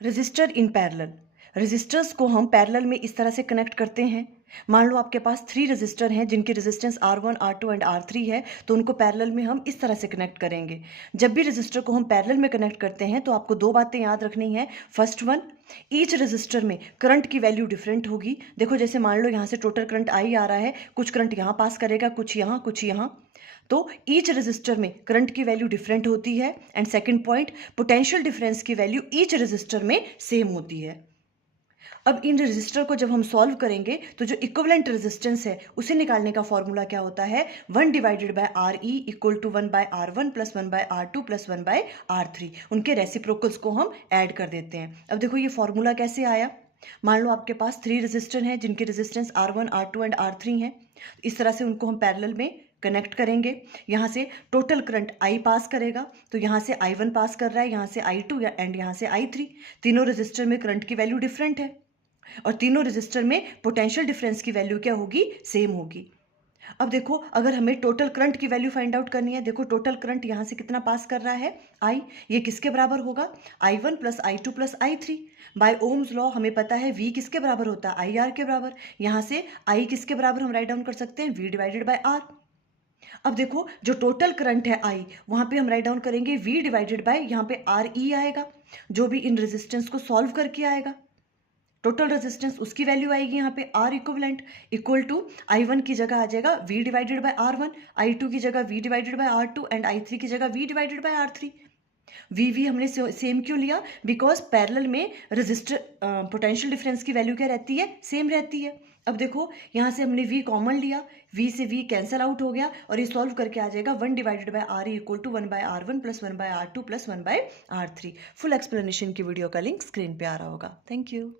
Register in parallel. Registers को हम parallel में इस तरह से कनेक्ट करते हैं। मान लो आपके पास 3 रजिस्टर हैं जिनकी resistance R1, R2 and R3 है, तो उनको पैरेलल में हम इस तरह से कनेक्ट करेंगे। जब भी रजिस्टर को हम पैरेलल में कनेक्ट करते हैं तो आपको 2 बातें याद रखनी है। फर्स्ट वन, ईच रजिस्टर में करंट की वैल्यू डिफरेंट होगी। देखो जैसे मान लो यहाँ से टोटल करंट आई आ रहा है, कुछ करंट यहाँ पास करेगा, कुछ यहाँ, कुछ यहाँ, तो ईच रजिस्टर में करंट की वैल्यू डिफरेंट होती है। And second point, potential difference की वैल्यू ईच रजिस्टर में सेम होती है। अब इन रजिस्टर को जब हम सॉल्व करेंगे तो जो इक्विवेलेंट रेजिस्टेंस है उसे निकालने का फॉर्मूला क्या होता है, 1 divided by R E equal to 1 by R1 plus 1 by R2 plus 1 by R3। उनके रेसिप्रोकल्स को हम ऐड कर देते हैं। अब देखो ये फॉर्मूला कैसे आया। मान लो आपके पास 3 रजिस्टर हैं जिनकी resistance R1, R2 and R3 है। इस तरह से उनको हम पैरेलल में कनेक्ट करेंगे। यहाँ से टोटल करंट I पास करेगा, तो यहाँ से I1 पास कर रहा है, यहाँ से I2 एंड यहाँ से I3। तीनों रजिस्टर में करंट की वैल्यू डिफरेंट है और तीनों रजिस्टर में पोटेंशियल डिफरेंस की वैल्यू क्या होगी, सेम होगी। अब देखो अगर हमें टोटल करंट की वैल्यू फाइंड आउट करनी है, देखो टोटल करंट यहाँ से कितना पास कर रहा है, I। ये किसके बराबर होगा, I1 plus I2 plus I3। By Ohm's law हमें पता है V किसके बराबर होता है, IR के बराबर। यहाँ से I किसके बराबर हम राइट डाउन कर सकते हैं, V डिवाइडेड बाय R। अब देखो जो टोटल करंट है I, वहां पे हम राइट डाउन करेंगे V डिवाइडेड बाय यहाँ पे RE आएगा, जो भी इन रेजिस्टेंस को सॉल्व करके आएगा। टोटल रेजिस्टेंस उसकी वैल्यू आएगी यहाँ पे R equivalent equal to I1 की जगह आ जाएगा V divided by R1, I2 की जगह V divided by R2 and I3 की जगह V divided by R3। V हमने सेम क्यों लिया, बिकॉज पैरेलल में रेजिस्टर पोटेंशियल डिफरेंस की वैल्यू क्या रहती है, सेम रहती है। अब देखो यहाँ से हमने V कॉमन लिया, V से V कैंसिल आउट हो गया और ये सॉल्व करके आ जाएगा 1 divided by R equal to 1 by R1 plus 1 by R2 plus 1 by R3। Full explanation की वीडियो का लिंक स्क्रीन पे आ रहा होगा। Thank you.